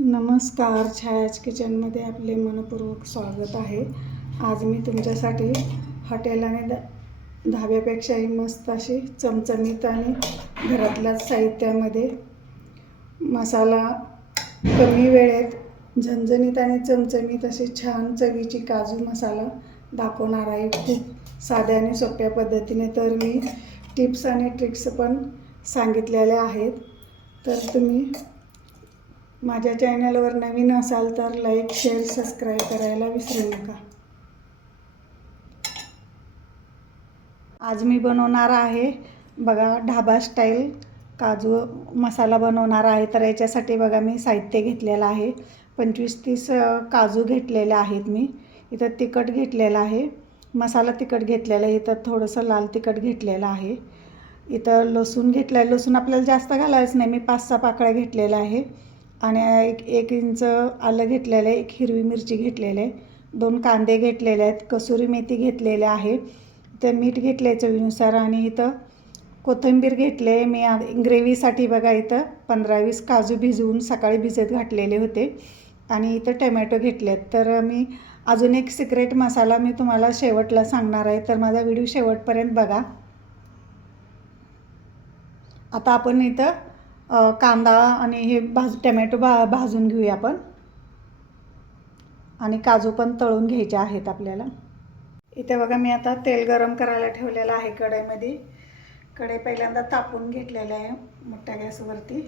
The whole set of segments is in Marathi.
नमस्कार, छायाच किचनमध्ये आपले मनपूर्वक स्वागत आहे। आज मी तुमच्यासाठी हॉटेल आणि धाब्यापेक्षाही मस्त अशी चमचमीत आणि घरातल्या साहित्यामध्ये मसाला कमी वेळेत झणझणीत आणि चमचमीत अशी छान चवीची काजू मसाला दाखवणार आहे, खूप साध्या आणि सोप्या पद्धतीने। तर मी टिप्स आणि ट्रिक्स पण सांगितलेल्या आहेत। तर तुम्ही माझ्या चॅनलवर नवीन असाल तर लाईक, शेअर, सबस्क्राईब करायला विसरू नका। आज मी बनवणार आहे बघा ढाबा स्टाईल काजू मसाला बनवणार आहे। तर याच्यासाठी बघा मी साहित्य घेतलेलं आहे, 25-30 काजू घेतलेले आहेत। मी इथं तिखट घेतलेलं आहे, मसाला तिखट घेतलेला आहे। इथं थोडंसं लाल तिखट घेतलेलं आहे। इथं लसूण घेतलं आहे, लसूण आपल्याला जास्त घालायचं नाही, मी 5-6 पाकळ्या घेतलेल्या आहे। आणि एक इंच आलं घेतलेलं आहे, एक हिरवी मिरची घेतलेली आहे, 2 कांदे घेतलेले आहेत, कसुरी मेथी घेतलेले आहे, इथं मीठ घेतले चवीनुसार। आणि इथं कोथिंबीर घेतले मी ग्रेव्हीसाठी। बघा इथं 15-20 काजू भिजवून सकाळी भिजत घातलेले होते। आणि इथं टमॅटो घेतलेत। तर मी अजून एक सिक्रेट मसाला मी तुम्हाला शेवटला सांगणार आहे, तर माझा व्हिडिओ शेवटपर्यंत बघा। आता आपण इथं कांदा आणि हे टमॅटो भाजून घेऊया आपण, आणि काजू पण तळून घ्यायचे आहेत आपल्याला। इथे बघा मी आता तेल गरम करायला ठेवलेलं आहे कढईमध्ये। कढई पहिल्यांदा तापून घेतलेलं आहे मोठ्या गॅसवरती।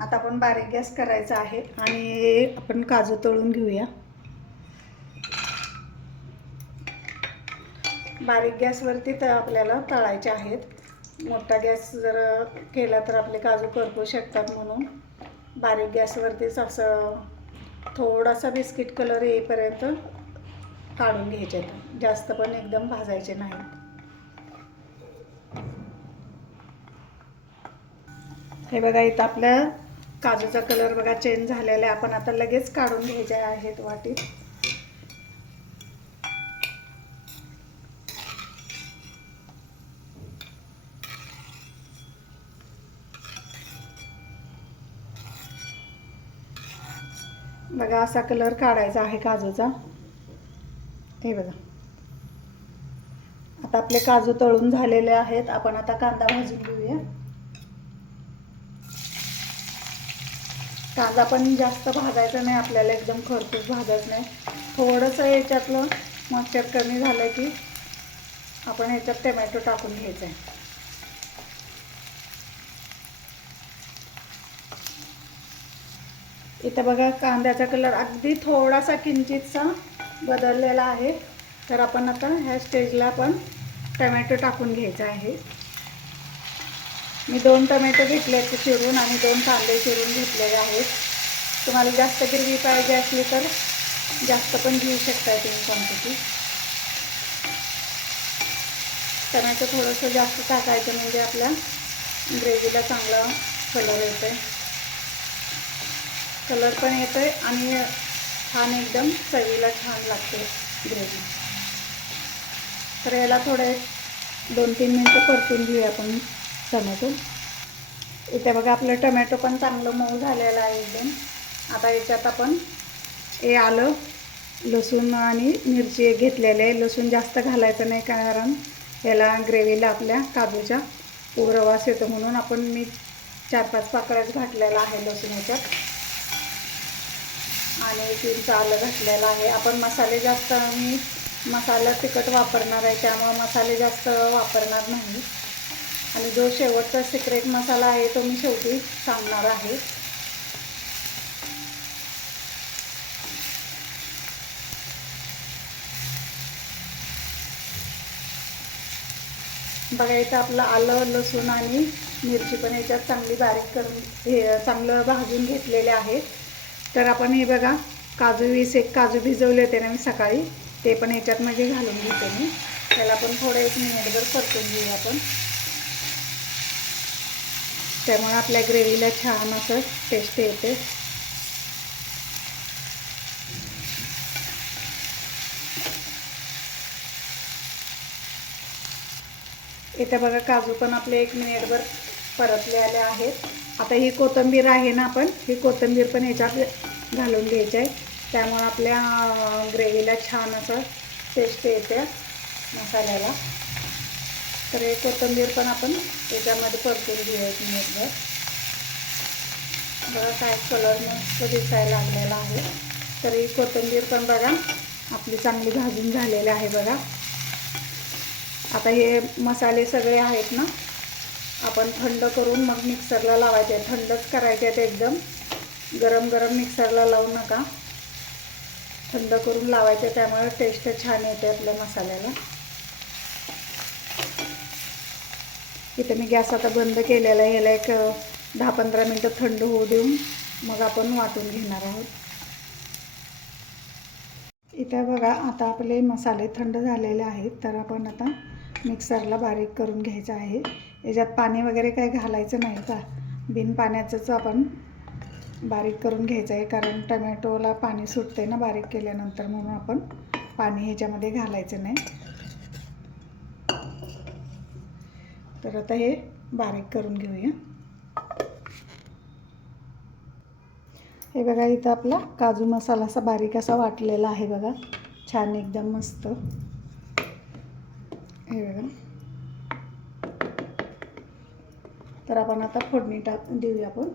आता आपण बारीक गॅस करायचा आहे आणि आपण काजू तळून घेऊया। बारीक गॅसवरती तर आपल्याला तळायचे आहेत, मोठा गॅस जर केला तर आपले काजू करपू शकतात, म्हणून बारीक गॅसवरतीच असं थोडासा बिस्किट कलर येईपर्यंत काढून घ्यायचे, जास्त पण एकदम भाजायचे नाही। हे बघा इथं आपल्या काजूचा कलर बघा चेंज झालेला आहे, आपण आता लगेच काढून घ्यायचे आहेत वाटीत। बघा असा कलर काढायचा आहे काजूचा। हे बघा आता आपले काजू तळून झालेले आहेत। आपण आता कांदा भाजून घेऊया। कांदा पण जास्त भाजायचा नाही आपल्याला, एकदम खरपूस भाजायचं नाही, थोडंसं याच्यातलं मॉइश्चर कमी झालं की आपण याच्यात टमॅटो टाकून घ्यायचा आहे। इथं बघा कांद्याचा कलर अगदी थोडासा किंचितसा बदललेला आहे। तर आपण आता ह्या स्टेजला आपण टमॅटो टाकून घ्यायचा आहे। मी 2 टमॅटो घेतले आहेत चिरून, आणि 2 कांदे चिरून घेतलेले आहेत। तुम्हाला जास्त ग्रेव्ही पाहिजे असली तर जास्त पण घेऊ शकता तुम्ही क्वांटिटी। टमॅटो थोडंसं जास्त टाकायचं म्हणजे आपल्या ग्रेव्हीला चांगला कलर येतो, कलर पण येतो आणि छान एकदम चवीला छान लागते ग्रेव्ही। तर याला थोडे 2-3 मिनटं परतून घेऊया आपण टमॅटो। इथे बघा आपलं टमॅटो पण चांगलं मऊ झालेलं आहे एकदम। आता याच्यात आपण हे आलं, लसूण आणि मिरची घेतलेले आहे। लसूण जास्त घालायचं नाही, कारण याला ग्रेव्हीला आपल्या काजूच्या उग्रवास येतो, म्हणून आपण मी 4-5 पाकळ्याच घातलेला आहे लसूण याच्यात, आणि 1 इंच आलं घातलेलं आहे। आपण मसाले जास्त, मी मसाला तिखट वापरणार आहे त्यामुळे मसाले जास्त वापरणार नाही, आणि जो शेवटचा सिक्रेट मसाला आहे तो मी शेवटी सांगणार आहे। बघा इथं आपलं आलं, लसूण आणि मिरची पण याच्यात चांगली बारीक करून हे चांगलं भाजून घेतलेले आहे। तर आपण हे बघा काजू 20 काजू भिजवले होते ना मी सकाळी, ते पण याच्यात मध्ये घालून घेते मी। त्याला पण थोडं 1 मिनिटभर परतून घेऊया आपण, त्यामुळे आपल्या ग्रेव्हीला छान असं टेस्ट येते। इथे बघा काजू पण आपले 1 मिनिटभर परतले आले आहेत। आता ही कोथिंबीर आहे ना, आपण ही कोथिंबीर पण ह्याच्यात घालून घ्यायची आहे, त्यामुळे आपल्या ग्रेव्हीला छान असं टेस्ट येते मसाल्याला. तर हे कोथिंबीर पण आपण त्याच्यामध्ये परतून घेऊया एक मिनिटभर. बघा काय कलर मस्त दिसायला लागलेला आहे. तर ही कोथिंबीर पण बघा आपली चांगली भाजून झालेली आहे बघा. आता हे मसाले सगळे आहेत ना, आपण थंड करून मग मिक्सरला लावायचे. थंडच करायचे आहेत एकदम, गरम गरम मिक्सरला लावू नका, थंड करून लावायचे, त्यामुळे टेस्ट छान येते आपल्या मसाल्याला. इथं मी गॅस आता बंद केलेला आहे. याला एक 10-15 मिनटं थंड होऊ देऊन मग आपण वाटून घेणार आहोत. इथं बघा आता आपले मसाले थंड झालेले आहेत, तर आपण आता मिक्सरला बारीक करून घ्यायचं आहे. याच्यात पाणी वगैरे काही घालायचं नाही का, बिन पाण्याचंच आपण बारीक करून घ्यायचं आहे, कारण टमॅटोला पाणी सुटते ना बारीक केल्यानंतर, म्हणून आपण पाणी ह्याच्यामध्ये घालायचं नाही. तर आता हे बारीक करून घेऊया. हे बघा इथं आपला काजू मसाला असा बारीक असा वाटलेला आहे बघा, छान एकदम मस्त. हे बघा. तर आपण आता फोडणी देऊया आपण.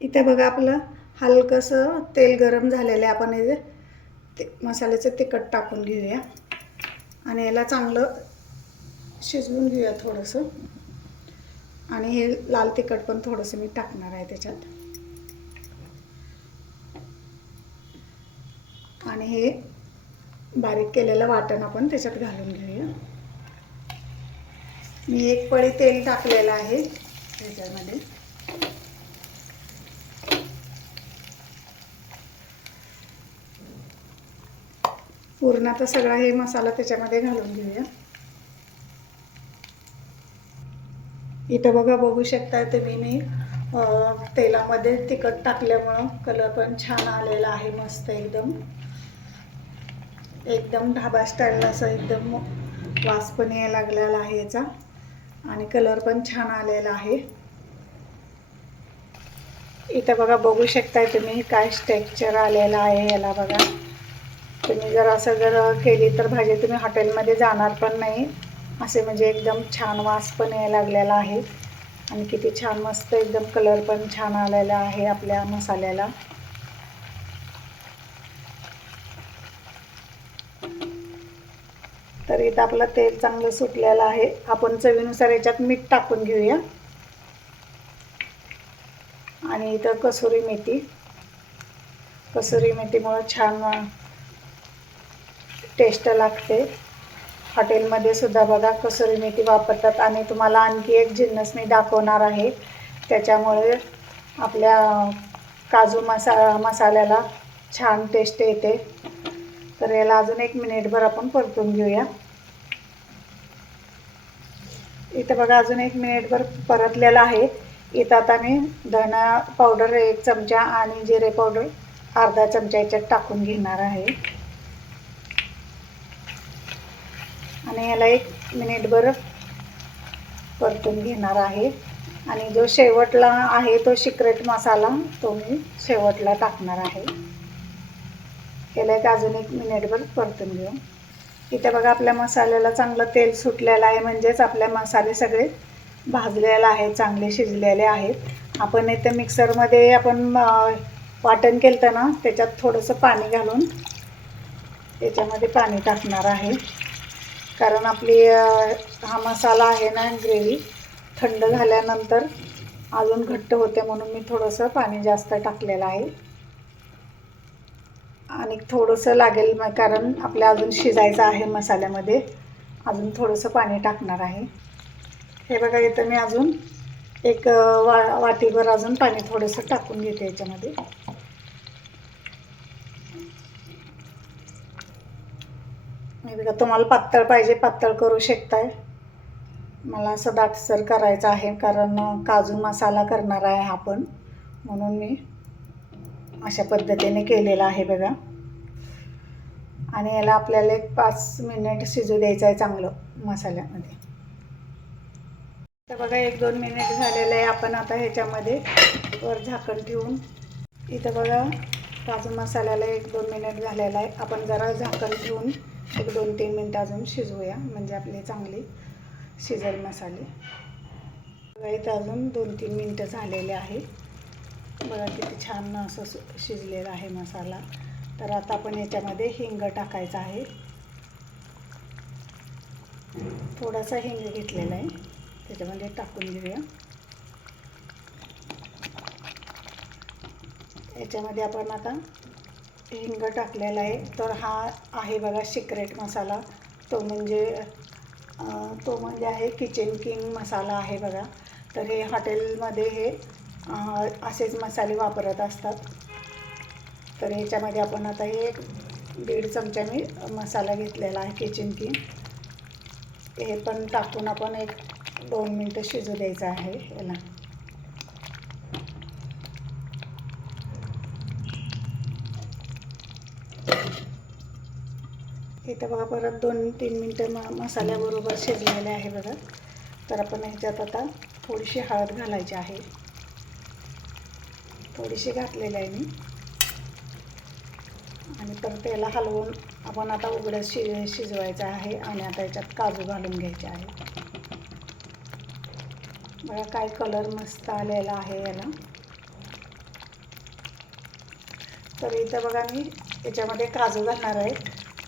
इथे बघा आपलं हलकंसं तेल गरम झालेलं आहे. आपण हे मसाल्याचं तिखट टाकून घेऊया आणि याला चांगलं शिजवून घेऊया थोडंसं. आणि हे लाल तिखट पण थोडंसं मी टाकणार आहे त्याच्यात. आणि हे बारीक केलेलं वाटण आपण त्याच्यात घालून घेऊया. मी एक पळी तेल टाकलेलं आहे त्याच्यामध्ये. पूर्ण आता सगळा हे मसाला त्याच्यामध्ये घालून घेऊया. इथं बघा बघू शकता तुम्ही, मी तेलामध्ये तिखट टाकल्यामुळं कलर पण छान आलेला आहे, मस्त एकदम एकदम ढाबा स्टाईल असं एकदम वास पण यायला लागलेला आहे याचा, आणि कलर पण छान आलेला आहे. इथं बघा बघू शकताय तुम्ही काय टेक्स्चर आलेलं आहे याला बघा. तुम्ही जर असं जर केली तर भाजी तुम्ही हॉटेलमध्ये जाणार पण नाही असे, म्हणजे एकदम छान वास पण यायला लागलेला आहे. आणि किती छान मस्त एकदम कलर पण छान आलेला आहे आपल्या मसाल्याला. तर इथं आपलं तेल चांगलं सुटलेलं आहे. आपण चवीनुसार याच्यात मीठ टाकून घेऊया. आणि इथं कसुरी मेथीमुळे छान टेस्ट लागते. हॉटेलमध्ये सुद्धा बघा कसुरी मेथी वापरतात. आणि तुम्हाला आणखी एक जिन्नस मी दाखवणार आहे, त्याच्यामुळे आपल्या काजू मसाल्याला छान टेस्ट येते. तर याला अजून 1 मिनिटभर आपण परतून घेऊया. इथं बघा अजून 1 मिनिटभर परतलेला आहे. इथं आता मी धना पावडर 1 चमचा आणि जिरे पावडर अर्धा चमचा याच्यात टाकून घेणार आहे. आणि याला 1 मिनिटभर परतून घेणार आहे. आणि जो शेवटला आहे तो सिक्रेट मसाला तो मी शेवटला टाकणार आहे. याला अजून 1 मिनिटभर परतून घेऊ. इथे बघा आपल्या मसाल्याला चांगलं तेल सुटलेलं आहे, म्हणजेच आपले मसाले सगळे भाजलेले आहेत, चांगले शिजलेले आहेत. आपण इथे मिक्सरमध्ये आपण वाटण केलं ना, त्याच्यात थोडंसं पाणी घालून त्याच्यामध्ये पाणी टाकणार आहे, कारण आपली हा मसाला आहे ना ग्रेव्ही थंड झाल्यानंतर अजून घट्ट होते, म्हणून मी थोडंसं पाणी जास्त टाकलेलं आहे. आणि थोडंसं लागेल कारण आपल्या अजून शिजायचं आहे मसाल्यामध्ये, अजून थोडंसं पाणी टाकणार आहे. हे बघा इथं मी अजून एक वाटीभर अजून पाणी थोडंसं टाकून घेते याच्यामध्ये. हे बघा तुम्हाला पातळ पाहिजे पातळ करू शकताय. मला असं दाटसर करायचं आहे, कारण काजू मसाला करणार आहे आपण, म्हणून मी अशा पद्धतीने केलेलं आहे बघा. आणि याला आपल्याला 1 5 मिनिट शिजू द्यायचं आहे चांगलं मसाल्यामध्ये. तर बघा 1-2 मिनिट झालेलं आहे. आपण आता ह्याच्यामध्ये वर झाकण ठेवून, इथं बघा काजू मसाल्याला 1-2 मिनिट झालेला आहे. आपण जरा झाकण ठेवून 1-2-3 मिनटं अजून शिजवूया, म्हणजे आपले चांगले शिजेल मसाले. बघा इथं अजून 2-3 मिनटं झालेले आहे. बघा किती छान असं शिजलेला आहे मसाला. तर आता आपण याच्यामध्ये हिंग टाकायचा आहे. थोडासा हिंग घेतलेला आहे, त्याच्यामध्ये टाकून घेऊया. याच्यामध्ये आपण आता हिंग टाकलेला आहे. तर हा आहे बघा सिक्रेट मसाला, तो म्हणजे आहे किचन किंग मसाला आहे बघा. तर हे हॉटेलमध्ये हे असेच मसाले वापरत असतात. तर याच्यामध्ये आपण आता हे 1.5 चमचा मी मसाला घेतलेला आहे किचन किंग. हे पण टाकून आपण 1-2 मिनटं शिजू द्यायचं आहे याला. इथं बघा परत 2-3 मिनटं मसाल्याबरोबर शिजलेले आहे बघा. तर आपण ह्याच्यात आता थोडीशी हळद घालायची आहे. थोडीशी घातलेली आहे मी. आणि परत याला हलवून आपण आता उघडं शिजवायचं आहे. आणि आता याच्यात काजू घालून घ्यायचे आहे. बघा काय कलर मस्त आलेला आहे याला. तर इथं बघा मी याच्यामध्ये काजू घालणार आहे.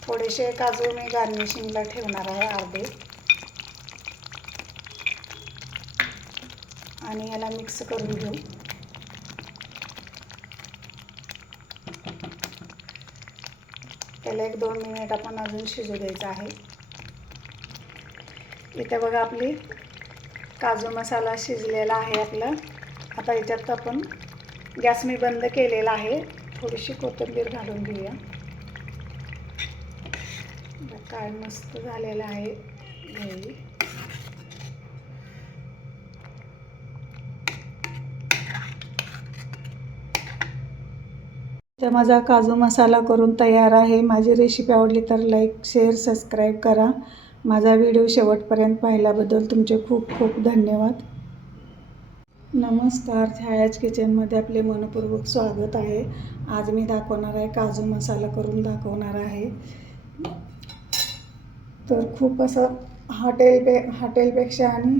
थोडेसे काजू मी गार्निशिंगला ठेवणार आहे अर्धे. आणि याला मिक्स करून घेऊ. त्याला 1-2 मिनिट आपण अजून शिजू द्यायचं आहे. इथे बघा आपली काजू मसाला शिजलेला आहे आपला. आता याच्यात आपण गॅस मी बंद केलेला आहे. थोडीशी कोथिंबीर घालून घेऊया. काय मस्त झालेलं आहे हे. तर माझा काजू मसाला करून तयार आहे. माझी रेसिपी आवडली तर लाईक, शेअर, सबस्क्राईब करा. माझा व्हिडिओ शेवटपर्यंत पाहिल्याबद्दल तुमचे खूप खूप धन्यवाद. नमस्कार, छायाज किचनमध्ये आपले मनपूर्वक स्वागत आहे. आज मी दाखवणार आहे काजू मसाला करून दाखवणार आहे. तर खूप असं हॉटेलपेक्षा आणि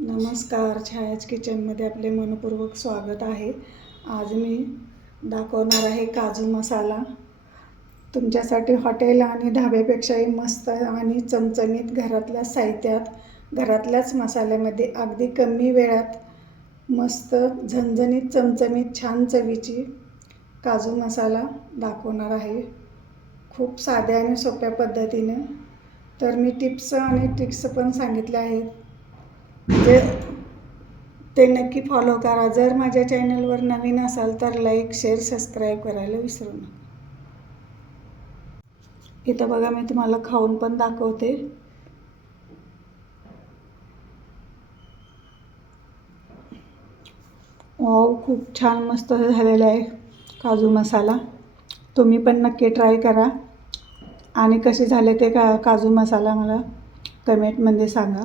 नमस्कार, छायाज किचनमध्ये आपले मनपूर्वक स्वागत आहे. आज मी दाखवणार आहे काजू मसाला. तुमच्यासाठी हॉटेल आणि ढाब्यापेक्षाही मस्त आणि चमचमीत घरातल्या साहित्यात, घरातल्याच मसाल्यामध्ये अगदी कमी वेळात मस्त झणझणीत चमचमीत छान चवीची काजू मसाला दाखवणार आहे. खूप साध्या आणि सोप्या पद्धतीनं. तर मी टिप्स आणि ट्रिक्स पण सांगितले आहेत, जे ते नक्की फॉलो करा. जर माझ्या चॅनलवर नवीन असाल तर लाईक, शेअर, सबस्क्राईब करायला विसरू नका. इथं बघा मी तुम्हाला खाऊन पण दाखवते. वाव, खूप छान मस्त झालेला आहे काजू मसाला. तुम्ही पण नक्की ट्राय करा. आणि कसे झाले ते काजू मसाला मला कमेंटमध्ये सांगा.